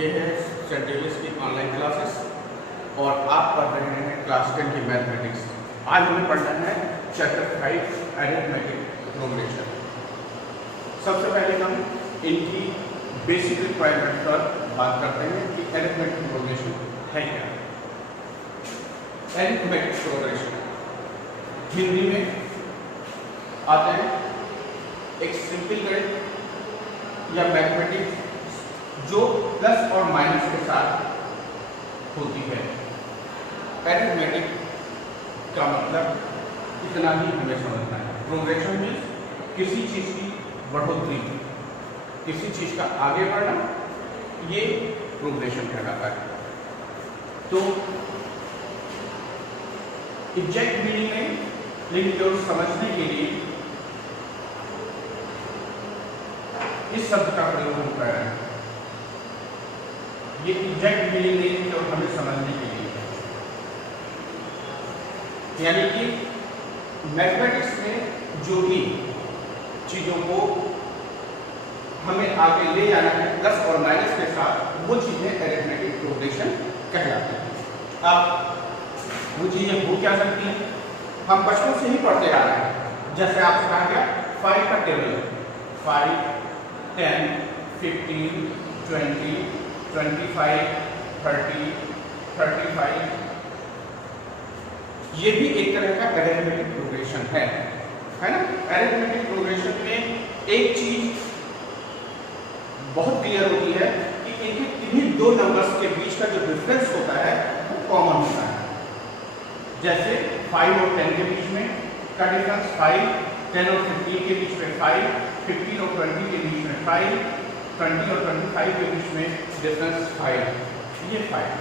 ये है Saint Davis की ऑनलाइन क्लासेस और आप पढ़ रहे हैं क्लास 10 की मैथमेटिक्स। आज हमें पढ़ना है चैप्टर 5 अरिथमेटिक प्रोग्रेशन। सबसे पहले हम इनकी बेसिक रिक्वायरमेंट पर बात करते हैं कि अरिथमेटिक प्रोग्रेशन है क्या। अरिथमेटिक प्रोग्रेशन हिंदी में आते हैं एक सिंपल गणित या मैथमेटिक्स जो प्लस और माइनस के साथ होती है। अरिथमेटिक का मतलब इतना ही हमें समझना है। प्रोग्रेशन मीन्स किसी चीज की बढ़ोतरी, किसी चीज का आगे बढ़ना, ये प्रोग्रेशन कहलाता है। तो एग्जैक्ट मीनिंग नहीं, लेकिन केवल समझने के लिए इस शब्द का प्रयोग हम कर रहे हैं। ये एग्जैक्ट मीनिंग नहीं, केवल हमें समझने के लिए। यानी कि मैथमेटिक्स में जो भी चीजों को हमें आगे ले जाना है प्लस और माइनस के साथ, वो चीजें अरिथमेटिक प्रोग्रेशन कहलाती हैं। अब वो चीजें हो क्या सकती हैं, हम बचपन से ही पढ़ते आ रहे हैं। जैसे आपसे कहा गया 5 का टेबल, 5, 10, 15, 20, 25, 30, 35, ये भी एक तरह का अरिथमेटिक प्रोग्रेशन है ना। अरिथमेटिक प्रोग्रेशन में एक चीज बहुत क्लियर होती है कि इनके किन्हीं दो नंबर्स के बीच का जो डिफरेंस होता है वो कॉमन होता है। जैसे 5 और 10 के बीच में का डिफरेंस 5, 10 और 15 के बीच में 5, 15 और 20 के बीच में 5, 20 और 25 के बीच में डिफरेंस 5, ये 5।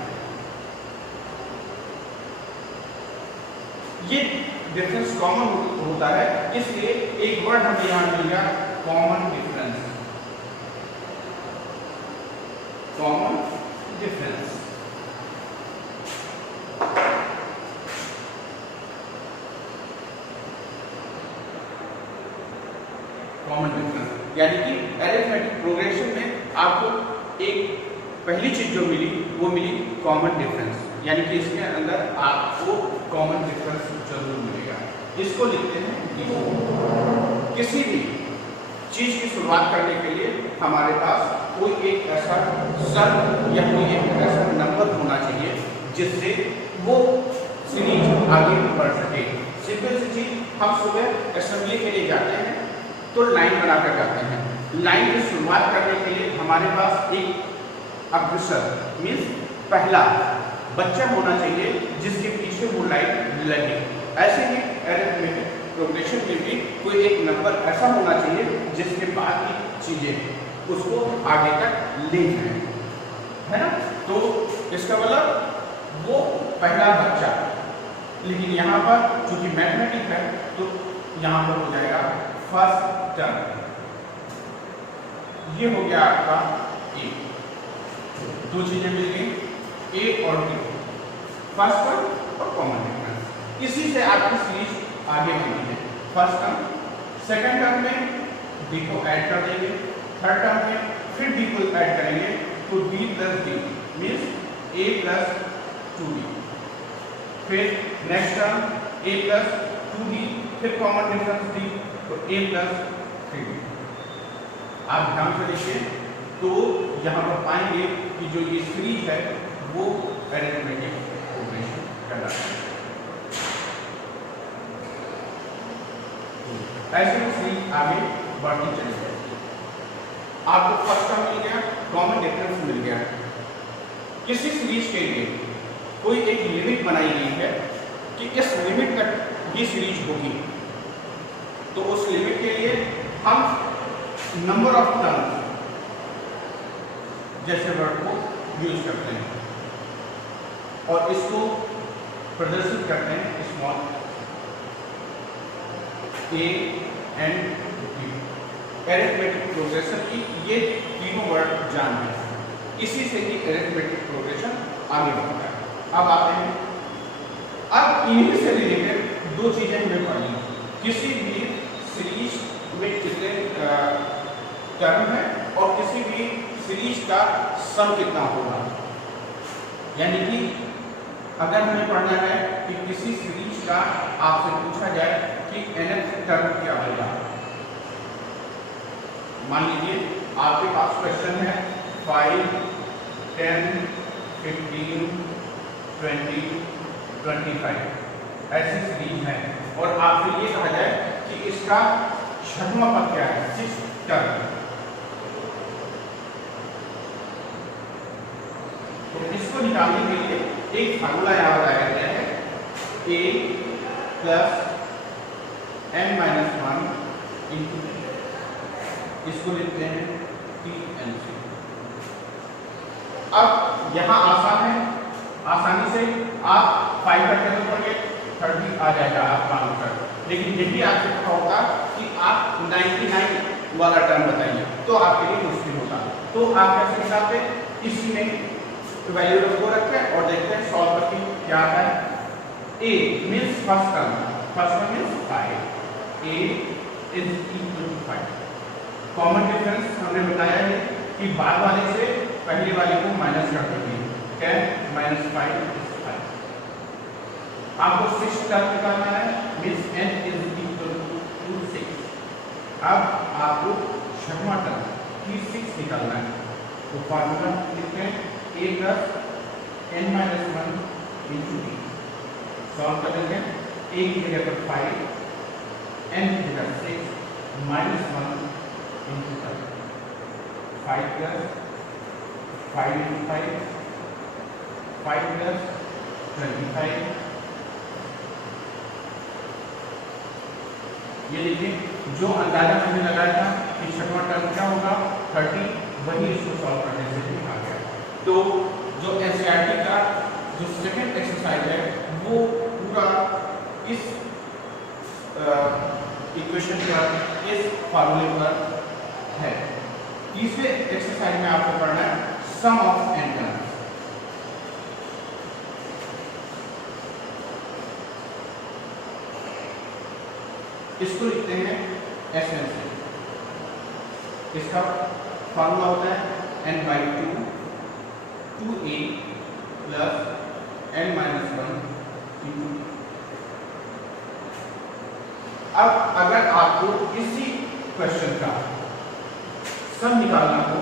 ये डिफरेंस कॉमन होता है, इसलिए एक वर्ड हमें यहां मिल गया common difference. Common difference common difference यानी कि अरिथमेटिक प्रोग्रेशन में आपको एक पहली चीज जो मिली वो मिली कॉमन डिफरेंस, यानी कि इसके अंदर आपको कॉमन डिफरेंस जरूर मिलेगा। इसको लिखते हैं डी। किसी भी चीज की शुरुआत करने के लिए हमारे पास कोई एक ऐसा शब्द या कोई एक ऐसा नंबर होना चाहिए जिससे वो सीरीज आगे बढ़ सके। सिंपल सी चीज, हम सुबह असेंबली के लिए जाते हैं तो लाइन बनाकर जाते हैं। लाइन की शुरुआत करने के लिए हमारे पास एक अग्रसर मीन्स पहला बच्चा होना चाहिए जिसके पीछे वो लाइन लगे। ऐसे ही अरिथमेटिक प्रोग्रेशन में भी कोई एक नंबर ऐसा होना चाहिए जिसके बाद की चीजें उसको आगे तक ले जाए, है ना। तो इसका मतलब वो पहला बच्चा, लेकिन यहाँ पर चूंकि मैथमेटिक है तो यहाँ पर हो जाएगा फर्स्ट टर्म। ये हो गया आपका ए। दो चीजें मिल गई, ए और बी, फर्स्ट टर्म और कॉमन डिफरेंस। इसी से आपकी सीरीज आगे बढ़ती है। फर्स्ट टर्म, सेकंड टर्म में डी को ऐड कर देंगे, थर्ड टर्म में फिर डी को ऐड करेंगे तो बी प्लस डी मीन्स ए प्लस 2d। फिर नेक्स्ट टर्म ए प्लस 2d, फिर कॉमन डिफरेंस डी तो ए प्लस 3d। आप ध्यान से देखिए तो यहाँ पर पाएंगे कि जो ये सीरीज है वो अरिथमेटिक प्रोग्रेशन कहलाता है। ऐसे ही सीरीज आगे बढ़ती चली जाएगी। आपको फर्स्ट टर्म मिल गया, कॉमन डिफरेंस मिल गया। किसी सीरीज के लिए कोई एक लिमिट बनाई गई है कि इस लिमिट तक ये सीरीज होगी, तो उस लिमिट के लिए हम नंबर ऑफ टर्म्स जैसे वर्ड को यूज करते हैं और इसको प्रदर्शित करते हैं small A and B. Arithmetic progression की ये तीनों वर्ड जान है, इसी से ही अरिथमेटिक प्रोग्रेशन आगे बढ़ता है। अब आते हैं, अब इन्हीं से रिलेटेड दो चीजें हमें पढ़नी। किसी भी सीरीज में कितने टर्म है और किसी भी सीरीज का सम कितना होगा। यानी कि अगर हमें पढ़ना है कि किसी सीरीज का आपसे पूछा जाए कि nth टर्म क्या होगा, मान लीजिए आपके पास क्वेश्चन है 5, 10, 15, 20, 25 ऐसी सीरीज है और आपसे ये कहा जाए कि इसका छठवां पद क्या है, 6 टर्म। तो इसको निकालने के लिए एक फार्मूला यहाँ बताया गया है, a प्लस n-1 इंटू इसको लिखते हैं TNC। अब यहाँ आसान है, आसानी से आप 5 का टेबल पढ़िए 30 आ जाएगा आपका आंसर। लेकिन यही आपसे कहा होता कि आप 99 वाला टर्म बताइए तो आपके लिए मुश्किल होता। तो आप कैसे निकालते, इसी में वैल्यू को रखते हैं और देखते हैं सॉल्व करके क्या आता है। a means first term, first term means 5, a is equal to 5। Common difference हमने बताया है कि बाद वाले से पहले वाले को माइनस कर देंगे, 10 माइनस 5 इज 5। आपको 6 टर्म निकालना है, means n is equal to 6। अब आपको छठवां टर्म की 6 निकालना है, तो फार्मूला लिखते हैं a plus n-1 into b। Solve कर देंगे, a की जगह पर 5, n की जगह 6 minus 1 into 5 plus 5 into 5, 5 plus 25। ये देखिए जो अंदाजा मैंने लगाया था कि छठवां टर्म क्या होगा 30, वही इसको सॉल्व करने से भी आ गया। तो जो एनसीईआरटी का जो सेकंड एक्सरसाइज है वो पूरा इस इक्वेशन पर, इस फार्मूले पर है। तीसरे एक्सरसाइज में आपको पढ़ना है सम ऑफ n टर्म्स। इसको लिखते हैं SN से। इसका फार्मूला होता है n/2 2a plus n-1 into. अब अगर आपको इसी क्वेश्चन का सम निकालना हो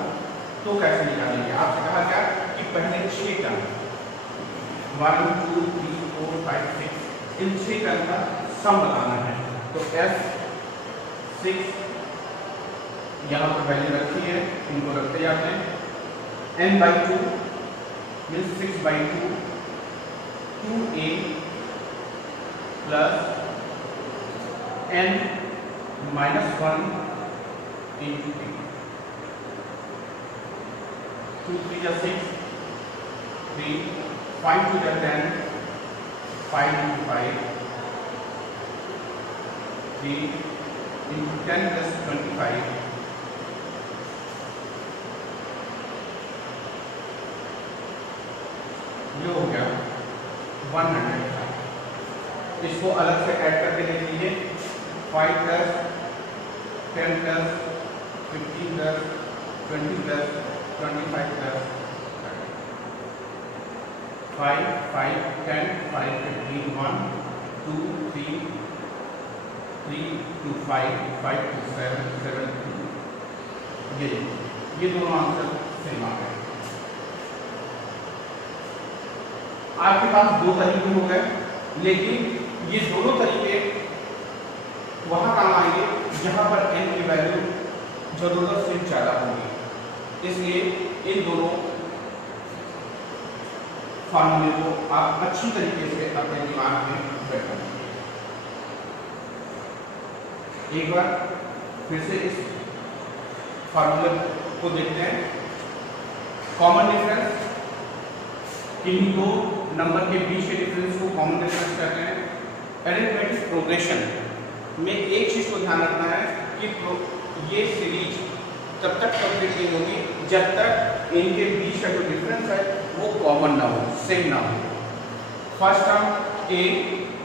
तो कैसे निकालेंगे। आपसे कहा गया कि पहले 6 टर्म 1 2 3 4 5 6 इन 6 टर्म का सम बताना है। तो S6 यहाँ पर वैल्यू रखी है, इनको रखते जाते हैं। n/2 means 6/2 2a plus n-1 into 2 3 जा 6 3 5 2 जा 10 5 इंटू 5 3 इंटू 10 प्लस 25 ये हो गया 105। इसको अलग से ऐड करके देख लीजिए 5 plus 10 plus 15 plus 20 plus 25 plus 5 5 10 5 15 1 2 3 3 2 5 5 2 7 7 2। ये दोनों आंसर सेम आ गए। आपके पास दो तरीके हो गए, लेकिन ये दोनों तरीके वहां काम आएंगे जहां पर n की वैल्यू जरूरत से ज्यादा होगी। इसलिए इन दोनों फार्मूले को आप अच्छी तरीके से अपने दिमाग में बैठा। एक बार फिर से इस फार्मूले को देखते हैं। कॉमन डिफरेंस, किन्हीं दो नंबर के बीच के डिफरेंस को कॉमन डिफरेंस कहते हैं। अरिथमेटिक प्रोग्रेशन में एक चीज को ध्यान रखना है कि ये सीरीज तब तक कंप्लीट नहीं होगी जब तक इनके बीच का जो डिफरेंस है वो कॉमन ना हो, सेम ना हो। First term a,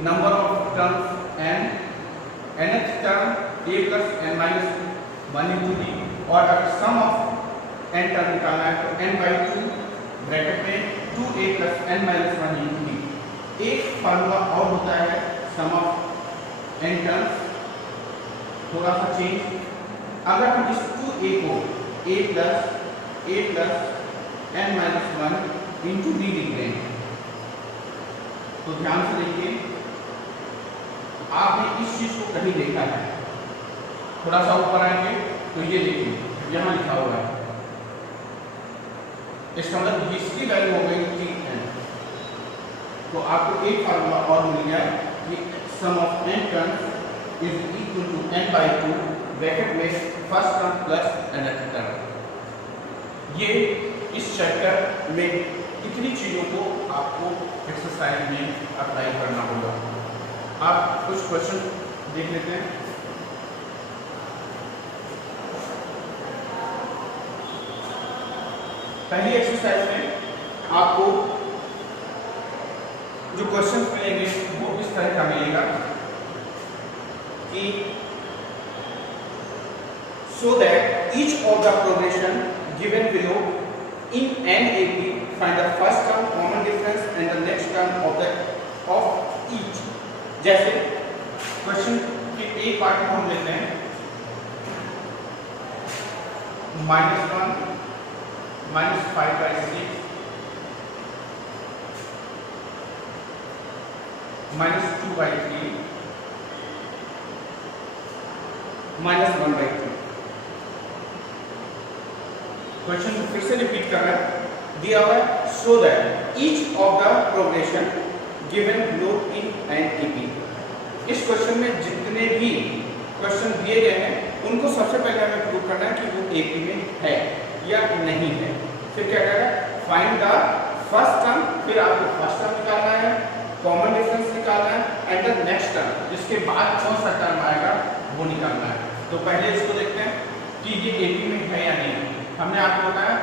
number of terms n, nth term a plus n-1 into b, और अगर सम ऑफ n टर्म निकालना है, तो n/2 ब्रैकेट में 2a + n - 1 × d। एक फार्मूला और होता है सम ऑफ n टर्म्स, थोड़ा सा चेंज। अगर हम इस 2a को a + n - 1 × d लिख दें, तो ध्यान से देखिए, आपने इस चीज को कहीं देखा है। थोड़ा सा ऊपर आएंगे तो ये देखिए यहाँ लिखा हुआ है, इसका मतलब जिसकी वैल्यू हो गई n, तो आपको एक फार्मूला और मिल गया कि sum of n terms is equal to n/2 bracket में first term plus nth term. ये इस चैप्टर में इतनी चीजों को आपको एक्सरसाइज में अप्लाई करना होगा। आप कुछ क्वेश्चन देख लेते हैं। पहली एक्सरसाइज में आपको जो क्वेश्चन मिलेंगे वो इस तरह का मिलेगा कि so that each of the progression given below in an AP find the first term common difference and the next term of each। जैसे क्वेश्चन के एक पार्ट को हम लेते हैं -1 -5/6 -2/3 -1/2। क्वेश्चन को फिर से रिपीट कर रहे हैं, दिया हुआ है so that each of the progression given below in an AP. इस क्वेश्चन में जितने भी क्वेश्चन दिए गए हैं उनको सबसे पहले हमें प्रूव करना है कि वो एपी में है या नहीं है। फिर क्या करेगा, फाइंड द फर्स्ट टर्म, फिर आपको फर्स्ट टर्म निकालना है, कॉमन डिफरेंस निकालना है एंड द नेक्स्ट टर्म, जिसके बाद कौन सा टर्म आएगा वो निकालना है। तो पहले इसको देखते हैं कि ये एपी में है या नहीं। हमने आपको बताया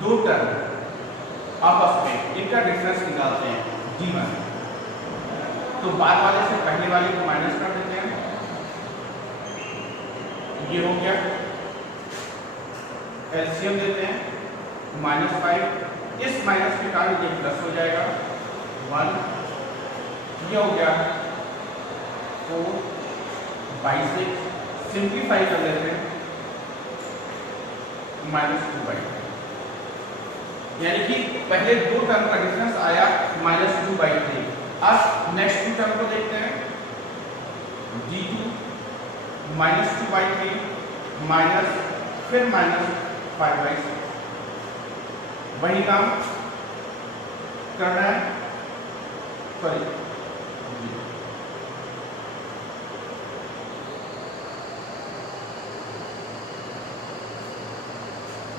दो टर्म आपस में इनका डिफरेंस निकालते हैं d1, तो बाद वाले से पहले वाले को माइनस कर देते हैं, ये हो गया। एलसीएम देते हैं -5, इस माइनस के कारण ये प्लस हो जाएगा 1, ये हो गया 4/6। सिंप्लीफाई कर लेते हैं -2/3, यानी कि पहले दो टर्म का डिफरेंस आया -2/3। अब नेक्स्ट टू टर्म को देखते हैं, d2 -2/3 माइनस फिर -5/6, वही काम करना है, सॉरी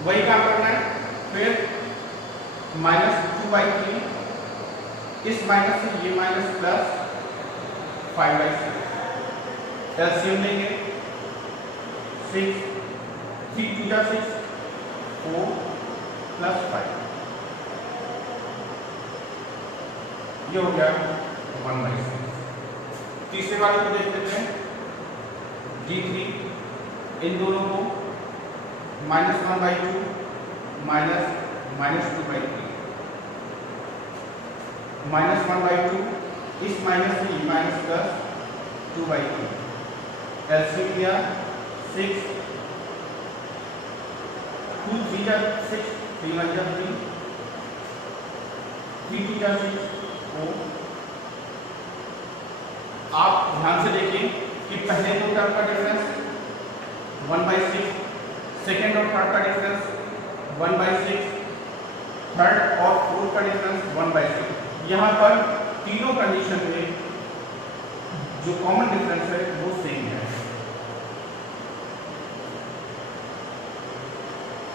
वही काम करना है। फिर -2/3, इस माइनस से ये माइनस प्लस 5/6, एलसीएम लेंगे 6, 3 × 2 = 6, 4 + 5, ये हो गया 1/6। तीसरे वाले को देख लेते हैं, d3, इन दोनों को -1/2 -2/3, -1/2, इस माइनस से ये माइनस प्लस 2/3, एलसीएम लिया 6, 2 × 3 = 6, 3 × 1 = 3, 3 × 2 = 6, 4। आप ध्यान से देखिए कि पहले दो टर्म का डिफरेंस 1/6, सेकेंड और थर्ड का डिफरेंस 1/6, थर्ड और फोर्थ का डिफरेंस 1/6। यहाँ पर तीनों कंडीशन में जो कॉमन डिफरेंस है वो सेम है।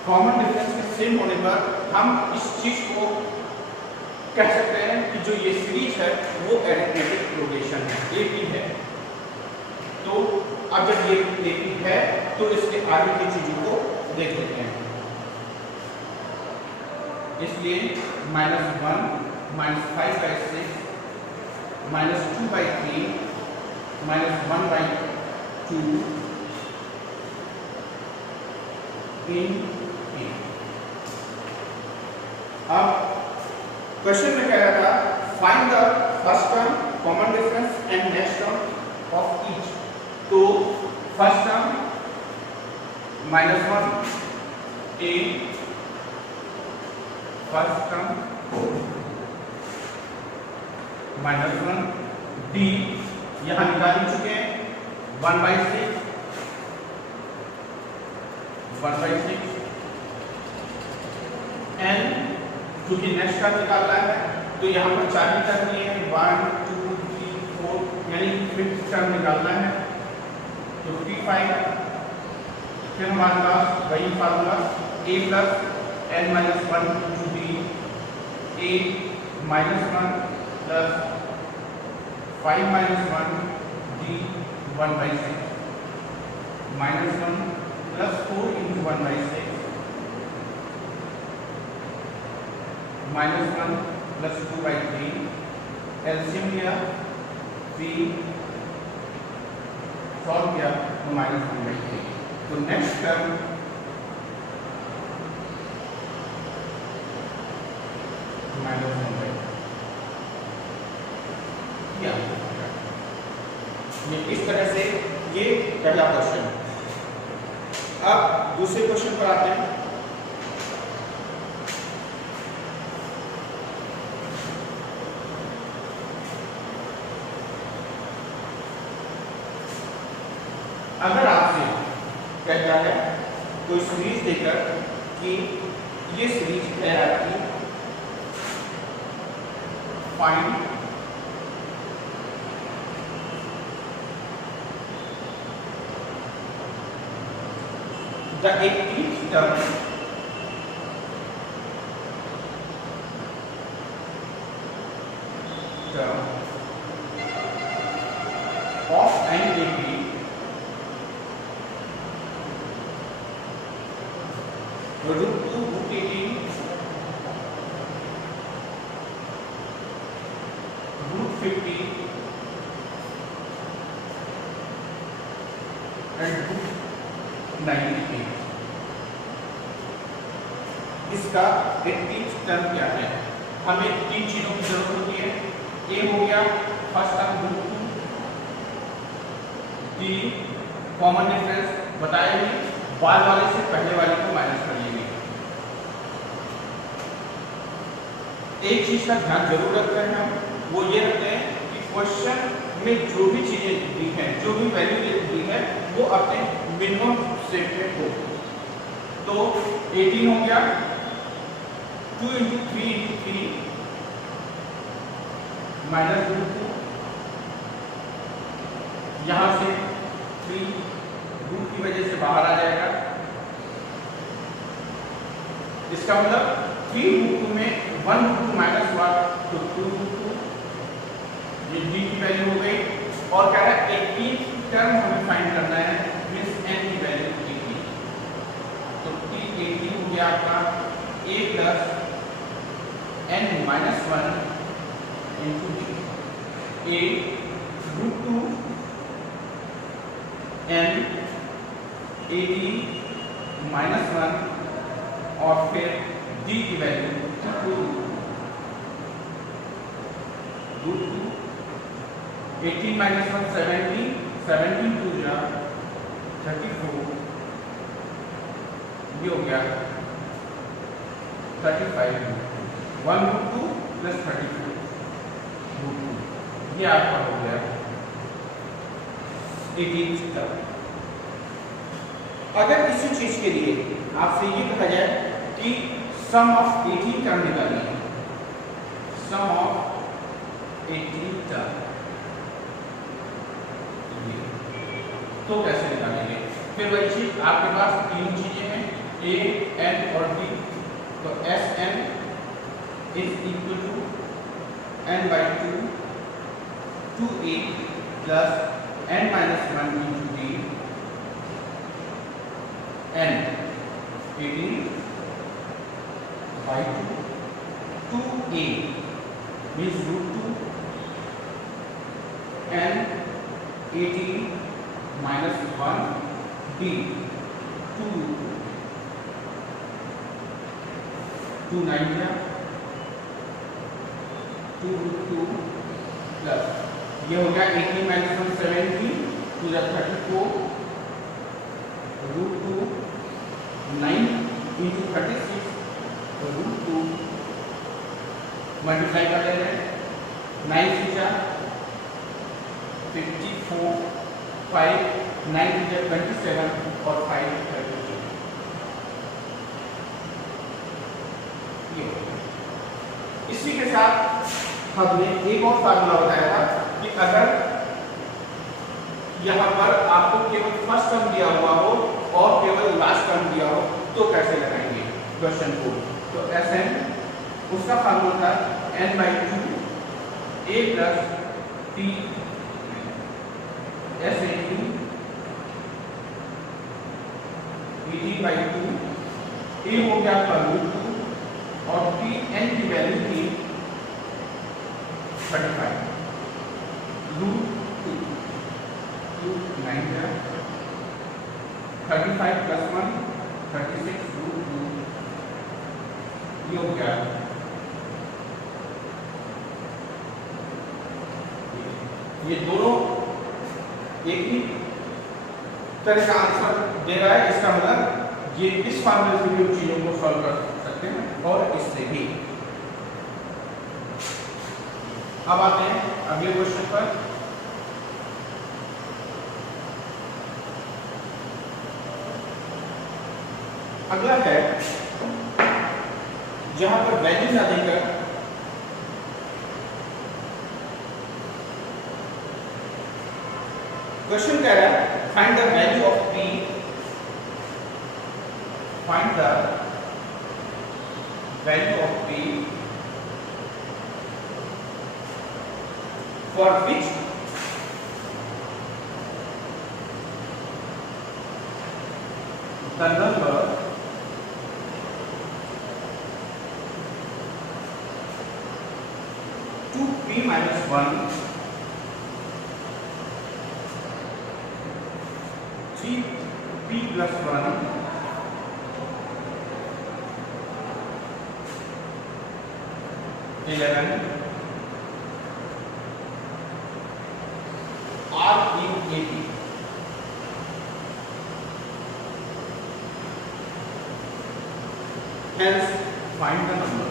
कॉमन डिफरेंस के सेम होने पर हम इस चीज को कह सकते हैं कि जो ये सीरीज है वो अरिथमेटिक प्रोग्रेशन है, एपी है। तो अब जब ये एपी है तो इसके आगे की चीजों को देख लेते हैं। इसलिए -1 -5/6 -2/3 -1/2 इन अब क्वेश्चन में कह रहा था find the first term, common difference and next term of each. तो first term -1 a, first term -1 d, यहां निकाल चुके हैं 1/6 n, क्योंकि नेक्स्ट टर्म निकालना है तो यहाँ पर 4 टर्म लिए हैं 1 2 3 4, यानी फिफ्थ टर्म निकालना है 55। फिर हमारे पास वही formula a plus n minus 1 to b, a minus 1 plus 5 minus 1 d 1/6 minus 1 plus 4 into 1/6 minus 1 plus 2/3, LCM लिया b सॉल्व किया तो -1/3। तो नेक्स्ट टर्म -1/3 ये इस तरह से ये पहला क्वेश्चन। अब दूसरे क्वेश्चन पर आते हैं। अगर आपसे कहता है कोई सीरीज देकर कि ये सीरीज है आपकी, find the 18th term of an degree √2 √18 √50 and √98। इसका 18th टर्म क्या है? हमें 3 चीजों की जरूरत होती है। ए हो गया first term √2, D common difference बताया ही, बाद वाले से पहले वाले को माइनस कर लेंगे। एक चीज का ध्यान जरूर रखते हैं हम, वो ये रखते हैं कि क्वेश्चन में जो भी चीजें दी हैं, जो भी वैल्यू दी है, वो अपने मिनिमम सेट में हो। तो 18 हो गया 2 × 3 × 3 -√2, यहां से 3 रूट की वजह से बाहर आ जाएगा। इसका मतलब 3√2 में 1√2 माइनस 1 तो 2√2, ये d की वैल्यू हो गई। और कह रहा है 18th टर्म हमें फाइंड करना है, मींस n की वैल्यू 18। तो t18 हो गया आपका a plus n minus 1 into d, a √2 n 18 minus 1 और फिर d की वैल्यू 2 √2 18 माइनस 1 17, 17 2 जा 34, ये हो गया 35 1√2 प्लस 34 √2, ये आपका हो गया 18th टर्म। अगर इसी चीज के लिए आपसे ये कहा जाए कि सम ऑफ 18 टर्म निकालनी है, सम ऑफ 18 टर्म, तो कैसे निकालेंगे? फिर वही चीज, आपके पास 3 चीजें हैं a, n और d। तो Sn is equal to n/2 2a plus n minus 1 into d, n 18/2 2a means √2 n 18 minus 1 d 2 9 क्या 2 रूट 2 प्लस ये हो गया 18 minus 1 17 to the 34 root 2 9 into 36 root 2 multiply कर ले रहे हैं 9 से 54 5 9 से 27 और 5 32 ये इसी के साथ हमने एक और फार्मूला बताया था कि अगर यहाँ पर आपको केवल फर्स्ट टर्म दिया हुआ हो और केवल लास्ट टर्म दिया हो तो कैसे लगाएंगे क्वेश्चन को। तो Sn उसका फार्मूला था n/2 a plus t S/2 Pt/2 a हो गया आपका रूट 2 और t n की वैल्यू थी 35 रूट 2 9 35 प्लस 1 36 रूट 2 ये हो गया ये दोनों एक ही तरह का आंसर दे रहा है। इसका मतलब ये इस फार्मूले से भी चीजों को सॉल्व कर सकते हैं और इससे भी। अब आते हैं अगले क्वेश्चन पर। अगला है जहां पर वैल्यू ना देकर क्वेश्चन कह रहा है find the value of p, find the value of p for which the number 2p minus 1 3p plus 1 11 are in AP. Hence, find the number.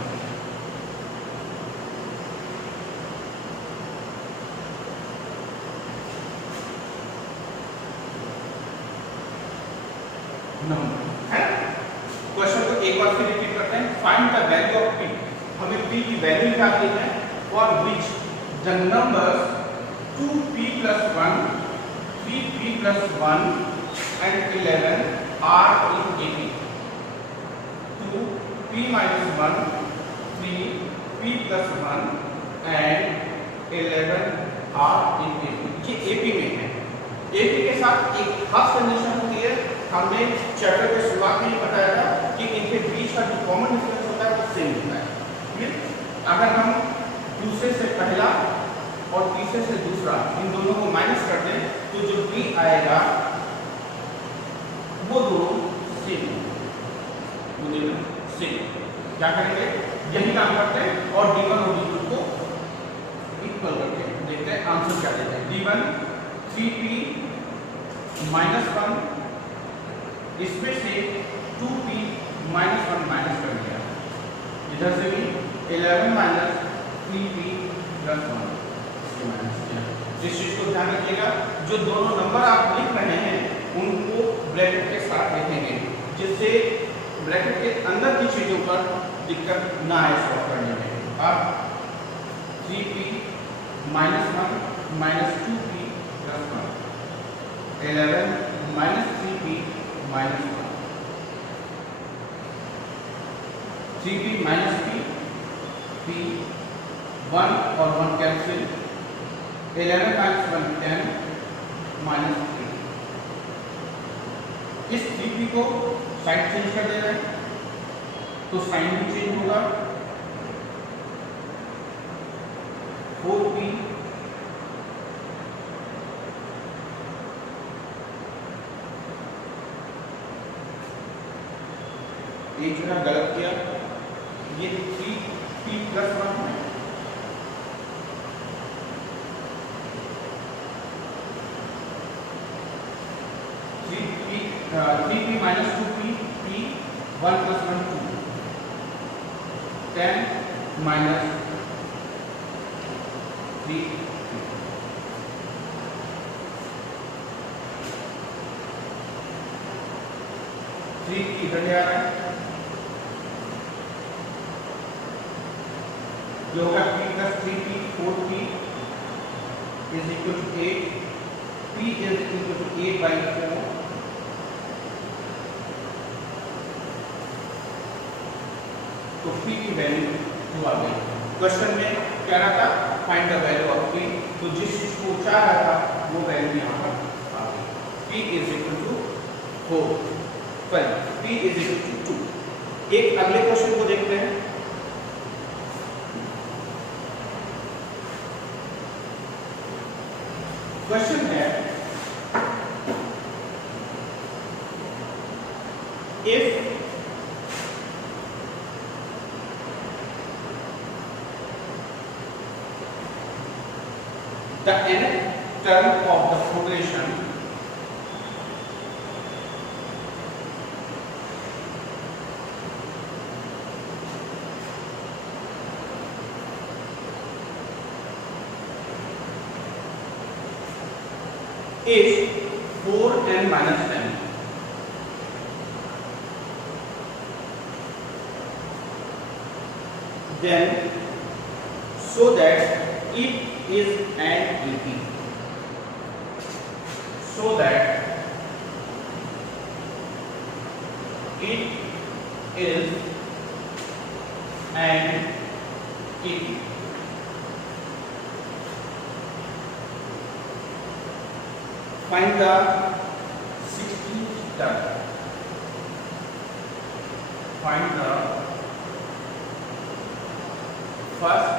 Question को एक बार फिर रिपीट करते हैं। Find the value of p, हमें p की value निकालनी है for which the numbers 2p plus 1 3p plus 1 and 11 are in AP. 2p minus 1 3p plus 1 and 11 are in AP. ये AP में है। AP के साथ एक खास कंडीशन होती है। हमने चैप्टर के शुरुआत में ही बताया था कि इनके बीच का जो कॉमन डिफरेंस होता है वो सेम होता है। ठीक, अगर हम दूसरे से पहला और तीसरे से दूसरा इन दोनों को माइनस कर दें तो जो b आएगा वो दोनों सेम, क्या करेंगे यही काम करते हैं और d1 और d2 को इक्वल करके देखते हैं आंसर क्या देते हैं। d1 3p minus 1, इसमें से 2p minus 1 माइनस कर दिया, इधर से भी 11 minus 3p plus 1 माइनस किया। इस चीज को ध्यान रखिएगा, जो दोनों नंबर आप लिख रहे हैं उनको ब्रैकेट के साथ लिखेंगे जिससे ब्रैकेट के अंदर की चीजों पर दिक्कत ना आए सॉल्व करने में। अब 3p minus 1 minus 2p plus 1 11 minus 3p minus 1 3p minus p 1 और 1 कैंसिल 11 minus 1 10 minus 3। इस 3p को साइड चेंज कर दे रहे हैं तो साइन भी चेंज होगा। 4p एक जगह गलत किया, ये 3p plus 1 है 3p minus 2p, p 1 plus 1 2, 10 minus 3, 3 इधर ले आ रहा है, जो होगा p plus 3p 4p is equal to 8, p is equal to 8 by 4, तो p की वैल्यू 2 आ गई। क्वेश्चन में क्या रहा था, find the value of p, तो जिस चीज को चाह रहा था वो वैल्यू यहाँ पर आ गई। p is equal to 4, 12, p is equal to 2। एक अगले क्वेश्चन को देखते हैं। क्वेश्चन है, if the nth term of the progression is 4n minus n, then so that it is an EP, so that it is an EP. Find the 16th term. Find the first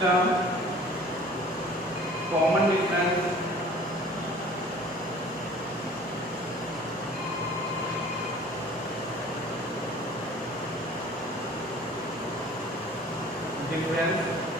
term, common difference, difference